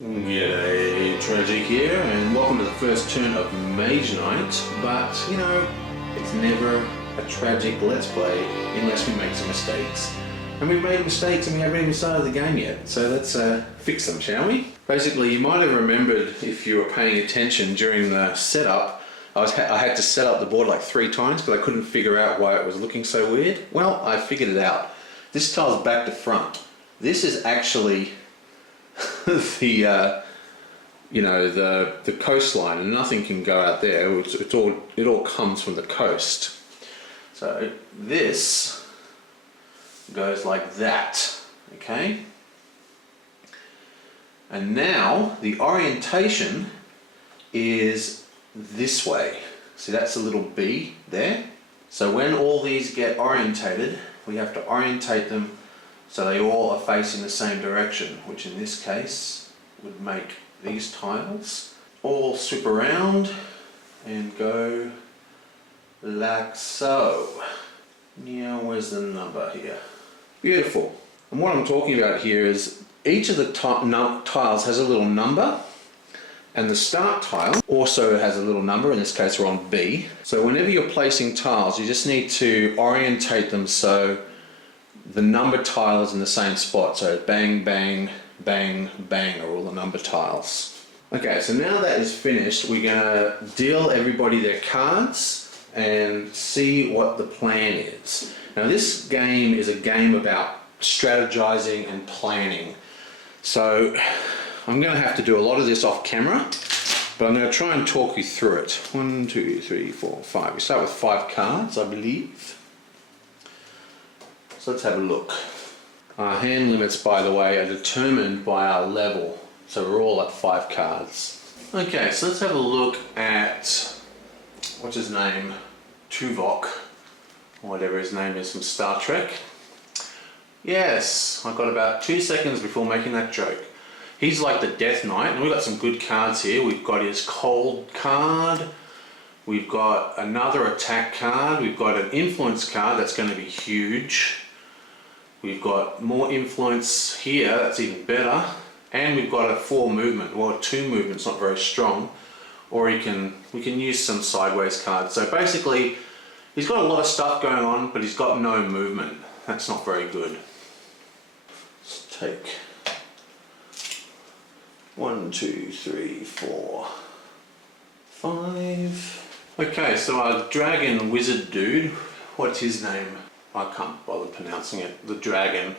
G'day, Tragic here, and welcome to the first turn of Mage Night. But, you know, it's never a tragic Let's Play unless we make some mistakes. And we've made mistakes and we haven't even started the game yet, so let's fix them, shall we? Basically, you might have remembered, if you were paying attention during the setup, I had to set up the board like 3 times because I couldn't figure out why it was looking so weird. Well, I figured it out. This tile's back to front. This is actually the coastline, and nothing can go out there. It all comes from the coast. So this goes like that, okay? And now the orientation is this way. See, that's a little B there. So when all these get orientated, we have to orientate them so they all are facing the same direction, which in this case would make these tiles all swoop around and go like so. Now where's the number here? Beautiful. And what I'm talking about here is each of the tiles has a little number, and the start tile also has a little number. In this case we're on B. So whenever you're placing tiles, you just need to orientate them so the number tile is in the same spot. So bang, bang, bang, bang are all the number tiles. Okay, so now that is finished, we're going to deal everybody their cards and see what the plan is. Now this game is a game about strategizing and planning. So I'm going to have to do a lot of this off camera, but I'm going to try and talk you through it. 1, 2, 3, 4, 5. We start with 5 cards, I believe. So let's have a look. Our hand limits, by the way, are determined by our level. So we're all at 5 cards. Okay, so let's have a look at, what's his name? Tuvok, or whatever his name is from Star Trek. Yes, I got about 2 seconds before making that joke. He's like the Death Knight, and we've got some good cards here. We've got his cold card. We've got another attack card. We've got an influence card that's going to be huge. We've got more influence here, that's even better. And we've got a 4 movement, well 2 movements, not very strong. Or we can use some sideways cards. So basically, he's got a lot of stuff going on, but he's got no movement. That's not very good. Let's take 1, 2, 3, 4, 5. Okay, so our dragon wizard dude, what's his name? I can't bother pronouncing it. The dragon.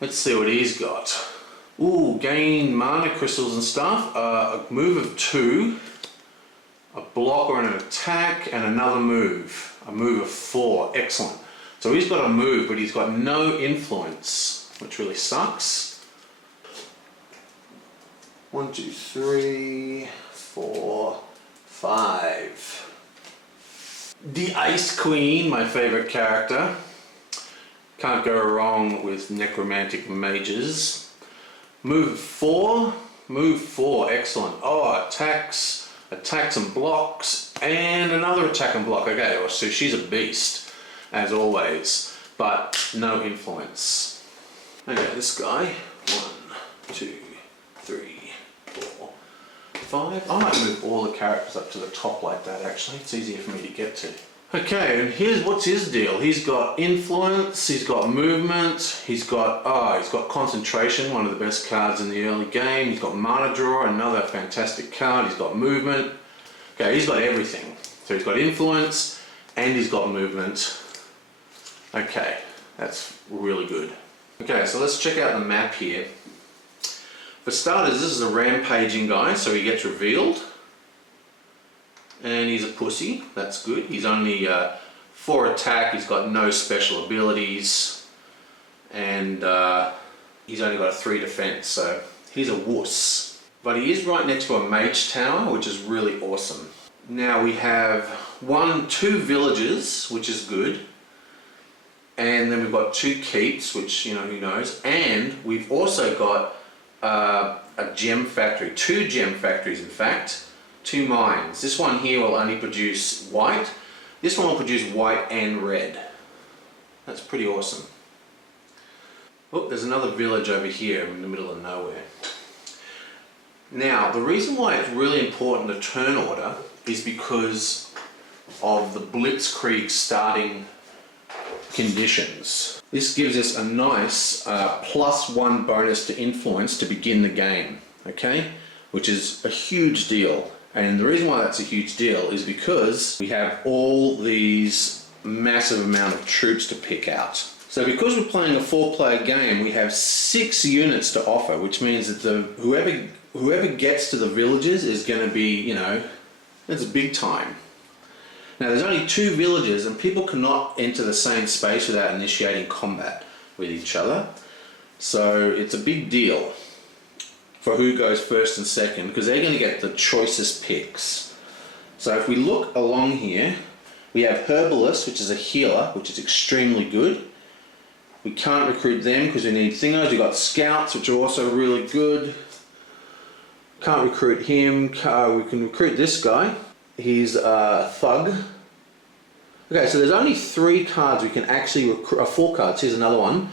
Let's see what he's got. Ooh, gain mana crystals and stuff. A move of 2, a block or an attack, and another move. A move of 4. Excellent. So he's got a move, but he's got no influence, which really sucks. 1, 2, 3, 4, 5. The Ice Queen, my favorite character. Can't go wrong with necromantic mages. Move 4, excellent. Oh, attacks and blocks, and another attack and block. Okay, well, so she's a beast, as always, but no influence. Okay, this guy. 1, 2, 3, 4, 5. I might move all the characters up to the top like that, actually. It's easier for me to get to. Okay, and what's his deal. He's got influence, he's got movement, he's got concentration, one of the best cards in the early game. He's got mana draw, another fantastic card. He's got movement. Okay, he's got everything. So he's got influence and he's got movement. Okay, that's really good. Okay, so let's check out the map here. For starters, this is a rampaging guy, so he gets revealed. And he's a pussy, that's good. He's only 4 attack, he's got no special abilities. And he's only got a 3 defense, so he's a wuss. But he is right next to a mage tower, which is really awesome. Now we have 2 villages, which is good. And then we've got 2 keeps, which, you know, who knows. And we've also got a gem factory, 2 gem factories in fact, 2 mines. This one here will only produce white. This one will produce white and red. That's pretty awesome. Oh, there's another village over here in the middle of nowhere. Now, the reason why it's really important to turn order is because of the Blitzkrieg starting conditions. This gives us a nice +1 bonus to influence to begin the game, okay? Which is a huge deal. And the reason why that's a huge deal is because we have all these massive amount of troops to pick out. So because we're playing a 4-player game, we have 6 units to offer, which means that whoever gets to the villages is going to be, you know, it's big time. Now there's only 2 villages and people cannot enter the same space without initiating combat with each other. So it's a big deal for who goes first and second, because they're going to get the choicest picks. So if we look along here, we have Herbalist, which is a healer, which is extremely good. We can't recruit them because we need thingos. We've got Scouts, which are also really good. Can't recruit him. We can recruit this guy. He's a Thug. Okay, so there's only 3 cards we can actually recruit, 4 cards. Here's another one.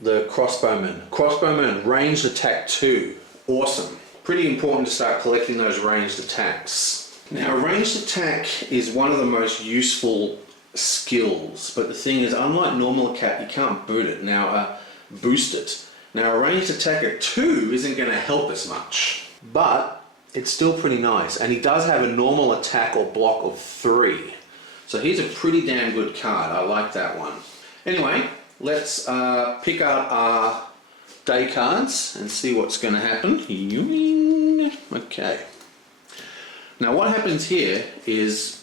The Crossbowman. Crossbowman, ranged attack 2. Awesome. Pretty important to start collecting those ranged attacks. Now, ranged attack is one of the most useful skills, but the thing is, unlike normal attack, you can't boost it. Now, a ranged attack at 2 isn't going to help us much, but it's still pretty nice. And he does have a normal attack or block of 3. So he's a pretty damn good card. I like that one. Anyway, let's pick out our day cards and see what's going to happen. Okay. Now what happens here is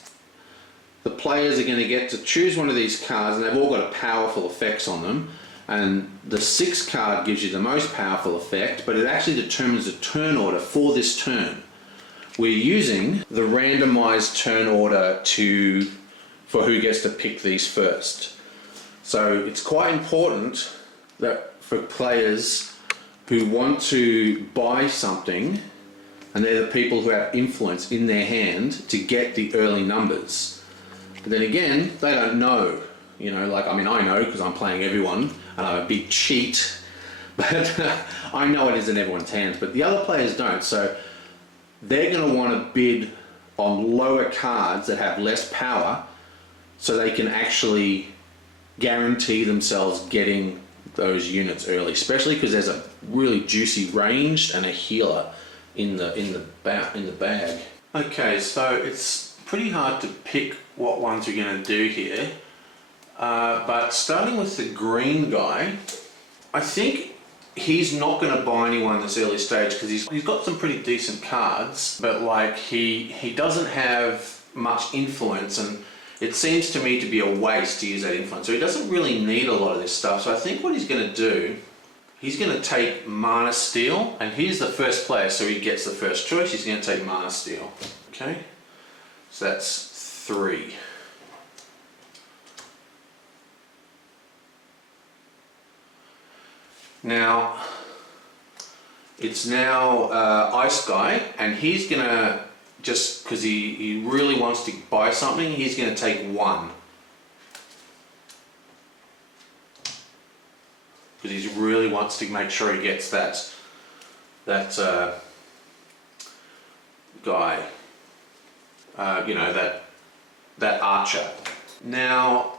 the players are going to get to choose one of these cards, and they've all got powerful effects on them. And the 6th card gives you the most powerful effect, but it actually determines the turn order for this turn. We're using the randomized turn order for who gets to pick these first. So it's quite important that for players who want to buy something, and they're the people who have influence in their hand, to get the early numbers. But then again, they don't know. You know, like, I mean, I know because I'm playing everyone and I'm a big cheat, but I know it is in everyone's hands, but the other players don't. So they're going to want to bid on lower cards that have less power so they can actually guarantee themselves getting those units early, especially because there's a really juicy ranged and a healer in the bag. Okay, so it's pretty hard to pick what ones we're going to do here. But starting with the green guy, I think he's not going to buy anyone this early stage because he's got some pretty decent cards, but like he doesn't have much influence, and it seems to me to be a waste to use that influence. So he doesn't really need a lot of this stuff. So I think what he's going to do, he's going to take Mana Steel, and he's the first player, so he gets the first choice. He's going to take Mana Steel. Okay, so that's 3. Now, it's now Ice Guy, and he's going to, just because he really wants to buy something, he's going to take 1. Because he really wants to make sure he gets that guy, you know, that archer. Now,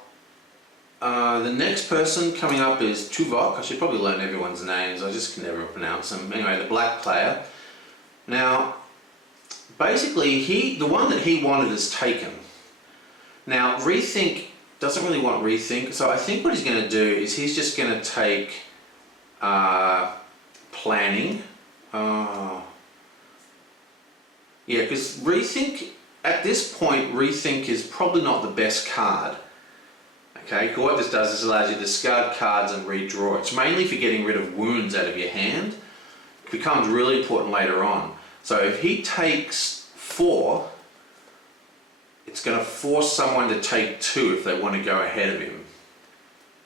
the next person coming up is Tuvok. I should probably learn everyone's names, I just can never pronounce them. Anyway, the black player. Now, basically, the one that he wanted is taken. Now, Rethink doesn't really want Rethink, so I think what he's going to do is he's just going to take Planning. Yeah, because Rethink, at this point, Rethink is probably not the best card. Okay, what this does is allows you to discard cards and redraw. It's mainly for getting rid of wounds out of your hand. It becomes really important later on. So if he takes 4, it's going to force someone to take 2 if they want to go ahead of him.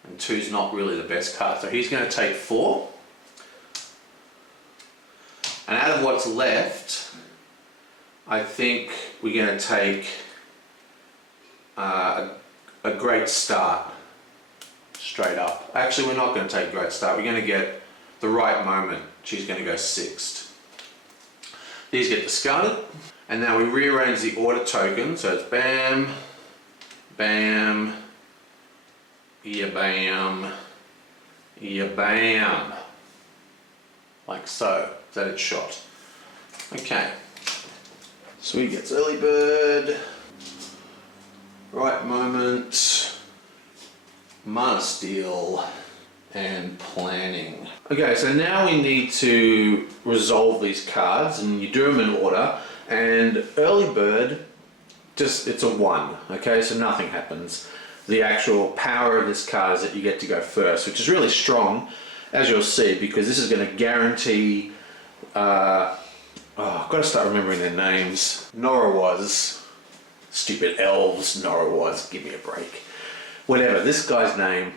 And 2's not really the best card. So he's going to take 4. And out of what's left, I think we're going to take a Great Start, straight up. Actually, we're not going to take Great Start. We're going to get the right moment. She's going to go 6th. These get discarded. And now we rearrange the order token, so it's bam, bam, yeah bam, yeah bam. Like so, that it's shot. Okay. So he gets early bird, right moment, mana steal, and planning. Okay, so now we need to resolve these cards, and you do them in order. And early bird, it's a 1, okay, so nothing happens. The actual power of this card is that you get to go first, which is really strong, as you'll see, because this is going to guarantee, I've got to start remembering their names. Norrawaz, stupid elves, Norrawaz, give me a break. Whatever, this guy's name,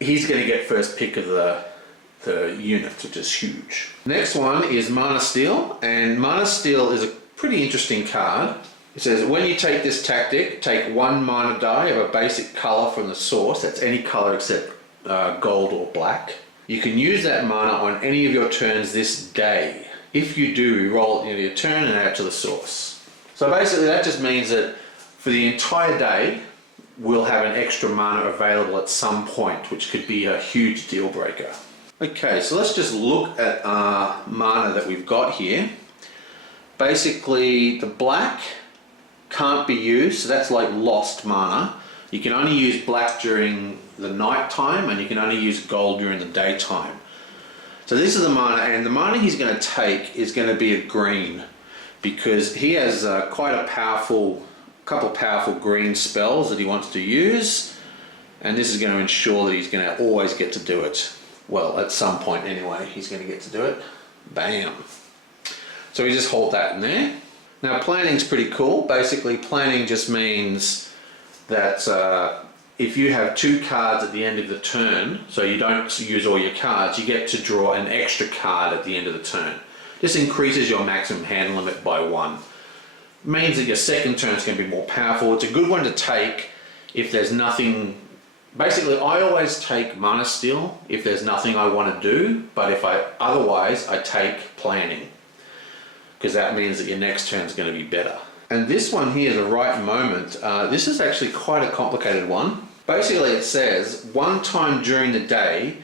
he's going to get first pick of the unit, which is huge. Next one is Mana Steal, and Mana Steal is a pretty interesting card. It says, when you take this tactic, take 1 mana die of a basic colour from the source, that's any colour except gold or black. You can use that mana on any of your turns this day. If you do, roll it into your turn and add it to the source. So basically that just means that for the entire day, we'll have an extra mana available at some point, which could be a huge deal breaker. Okay, so let's just look at our mana that we've got here. Basically, the black can't be used, so that's like lost mana. You can only use black during the night time, and you can only use gold during the daytime. So this is the mana, and the mana he's going to take is going to be a green, because he has quite a couple powerful green spells that he wants to use, and this is going to ensure that he's going to always get to do it. Well, at some point anyway, he's going to get to do it. Bam. So we just hold that in there. Now planning's pretty cool. Basically planning just means that if you have 2 cards at the end of the turn, so you don't use all your cards, you get to draw an extra card at the end of the turn. This increases your maximum hand limit by 1. Means that your second turn is going to be more powerful. It's a good one to take if there's nothing. Basically, I always take Mana Steal if there's nothing I want to do, but otherwise I take Planning, because that means that your next turn is going to be better. And this one here is a right moment. This is actually quite a complicated one. Basically it says, 1 time during the day,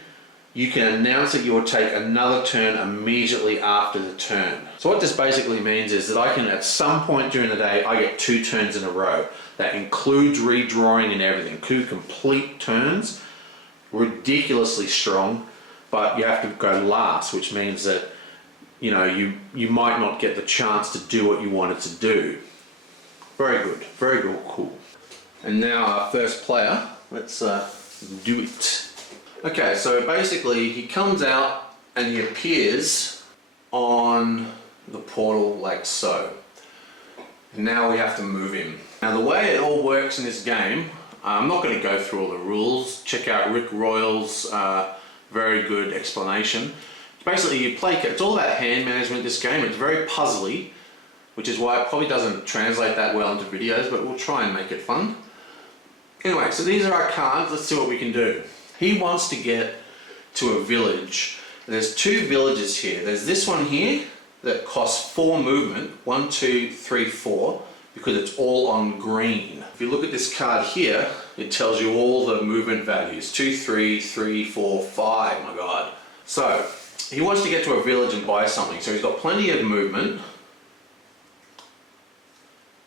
you can announce that you will take another turn immediately after the turn. So what this basically means is that I can, at some point during the day, I get 2 turns in a row. That includes redrawing and everything. 2 complete turns, ridiculously strong, but you have to go last, which means that you might not get the chance to do what you wanted to do. Very good, very cool. And now our first player, let's do it. Okay, so basically he comes out and he appears on the portal like so. And now we have to move him. Now the way it all works in this game, I'm not going to go through all the rules. Check out Rick Royal's very good explanation. Basically you play, it's all about hand management this game. It's very puzzly, which is why it probably doesn't translate that well into videos, but we'll try and make it fun. Anyway, so these are our cards. Let's see what we can do. He wants to get to a village. There's 2 villages here. There's this one here that costs 4 movement, 1, 2, 3, 4, because it's all on green. If you look at this card here, it tells you all the movement values. 2, 3, 3, 4, 5, my god. So, he wants to get to a village and buy something, so he's got plenty of movement.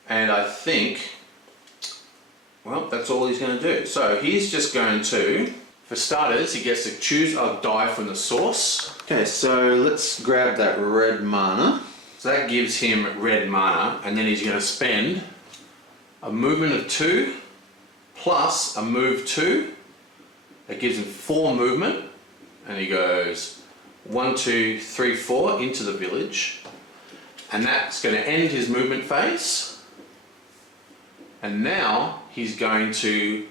And I think, well, that's all he's going to do. So he's just going to, for starters, he gets to choose a die from the source. Okay, so let's grab that red mana. So that gives him red mana, and then he's going to spend a movement of 2 plus a move 2. That gives him 4 movement, and he goes 1, 2, 3, 4 into the village, and that's going to end his movement phase. And now he's going to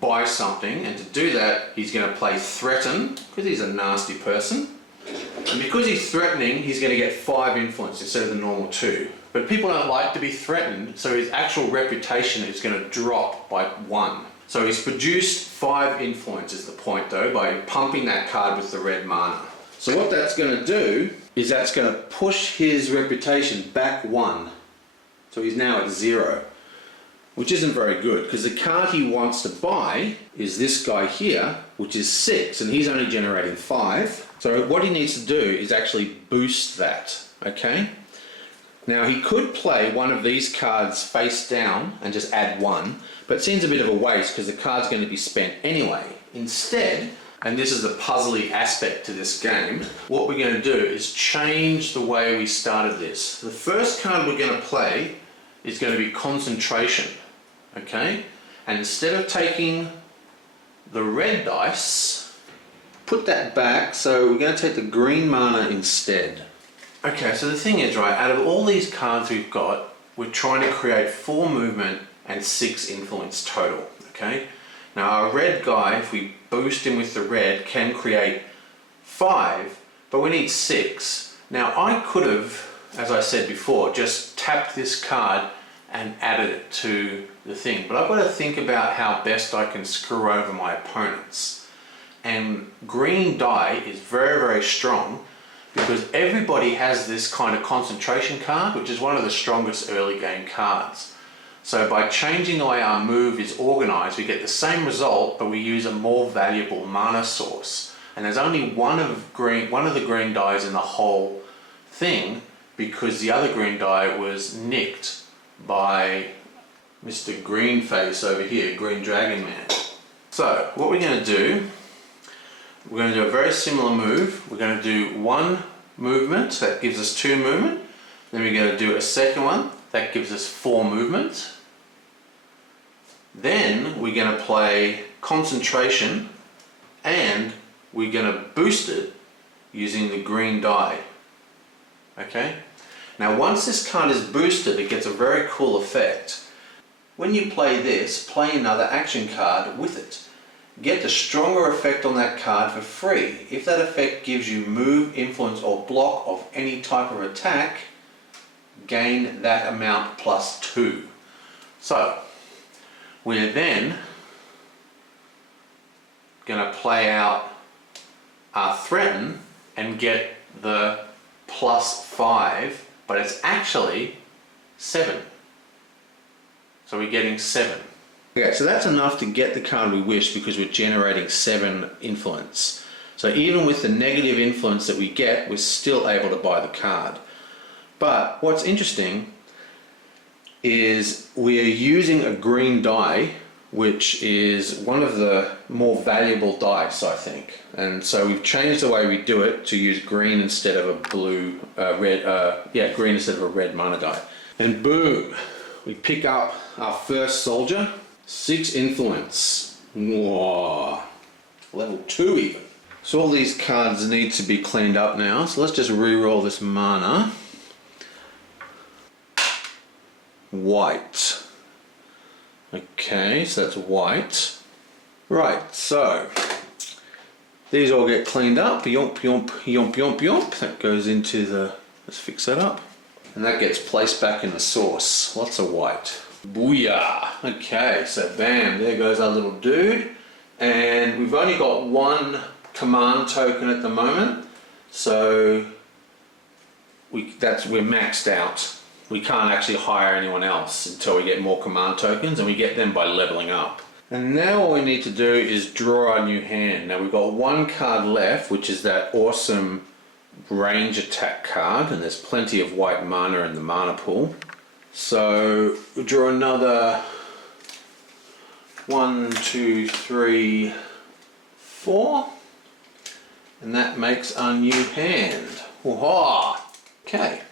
buy something, and to do that he's going to play Threaten, because he's a nasty person. And because he's threatening, he's going to get 5 influence instead of the normal 2. But people don't like to be threatened, so his actual reputation is going to drop by 1. So he's produced 5 influence is the point though, by pumping that card with the red mana. So what that's going to do is that's going to push his reputation back 1. So he's now at 0, which isn't very good because the card he wants to buy is this guy here, which is 6, and he's only generating 5. So what he needs to do is actually boost that, okay? Now he could play one of these cards face down and just add 1, but it seems a bit of a waste because the card's going to be spent anyway. Instead, and this is the puzzly aspect to this game, what we're going to do is change the way we started this. The first card we're going to play is going to be concentration, okay? And instead of taking the red dice, put that back, so we're going to take the green mana instead. Okay, so the thing is, right, out of all these cards we've got, we're trying to create 4 movement and 6 influence total, okay? Now our red guy, if we boost him with the red, can create 5, but we need 6. Now I could have, as I said before, just tapped this card and added it to the thing, but I've got to think about how best I can screw over my opponents. And green die is very, very strong because everybody has this kind of concentration card, which is one of the strongest early game cards. So by changing the way our move is organized, we get the same result, but we use a more valuable mana source. And there's only one of the green dies in the whole thing because the other green die was nicked by Mr. Greenface over here, Green Dragon Man. So what we're going to do, we're going to do a very similar move. We're going to do 1 movement, that gives us 2 movement. Then we're going to do a second one, that gives us 4 movement. Then we're going to play concentration and we're going to boost it using the green die. Okay? Now once this card is boosted, it gets a very cool effect. When you play this, play another action card with it. Get the stronger effect on that card for free. If that effect gives you move, influence or block of any type of attack, gain that amount plus 2. So we're then going to play out our threaten and get the plus 5, but it's actually 7. So we're getting 7. Okay, so that's enough to get the card we wish because we're generating 7 influence. So even with the negative influence that we get, we're still able to buy the card. But what's interesting is we are using a green die, which is one of the more valuable dice, I think. And so we've changed the way we do it to use green instead of a blue, green instead of a red mana die. And boom, we pick up our first soldier, 6 influence. Whoa, level 2 even. So all these cards need to be cleaned up now. So let's just re-roll this mana. White. Okay, so that's white. Right, so these all get cleaned up. Yomp, yomp, yomp, yomp, yomp. That goes into the, let's fix that up. And that gets placed back in the source. Lots of white. Booyah! Okay, so bam, there goes our little dude. And we've only got 1 command token at the moment. So we're maxed out. We can't actually hire anyone else until we get more command tokens, and we get them by leveling up. And now all we need to do is draw our new hand. Now we've got 1 card left, which is that awesome range attack card, and there's plenty of white mana in the mana pool. So we'll draw another 1, 2, 3, 4, and that makes our new hand. Whoa! Okay.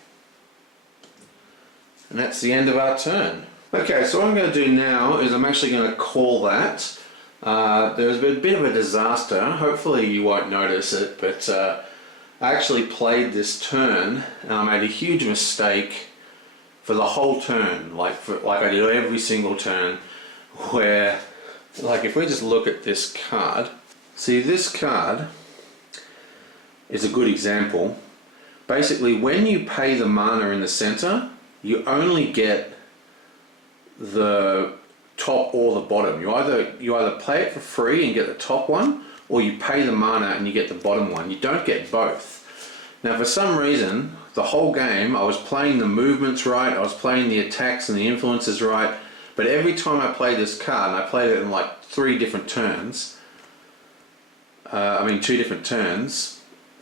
And that's the end of our turn. Okay, so what I'm going to do now is I'm actually going to call that. There's been a bit of a disaster. Hopefully you won't notice it, but I actually played this turn and I made a huge mistake for the whole turn, like I do every single turn, where, like, if we just look at this card, see, this card is a good example. Basically, when you pay the mana in the center, you only get the top or the bottom. You either play it for free and get the top one, or you pay the mana and you get the bottom one. You don't get both. Now for some reason, the whole game, I was playing the movements right, I was playing the attacks and the influences right, but every time I played this card, and I played it in like 3 different turns, 2 different turns,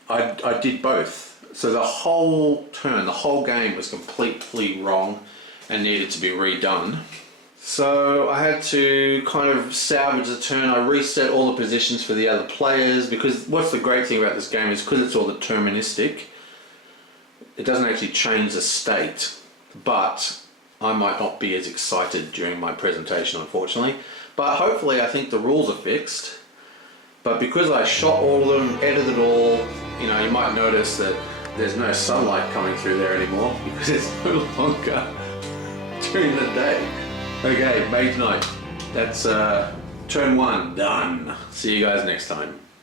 I did both. So the whole turn, the whole game was completely wrong and needed to be redone. So I had to kind of salvage the turn. I reset all the positions for the other players, because what's the great thing about this game is because it's all deterministic, it doesn't actually change the state, but I might not be as excited during my presentation, unfortunately. But hopefully I think the rules are fixed. But because I shot all of them, edited all, you know, you might notice that there's no sunlight coming through there anymore because it's no longer during the day. Okay, Mage Knight. That's turn 1 done. See you guys next time.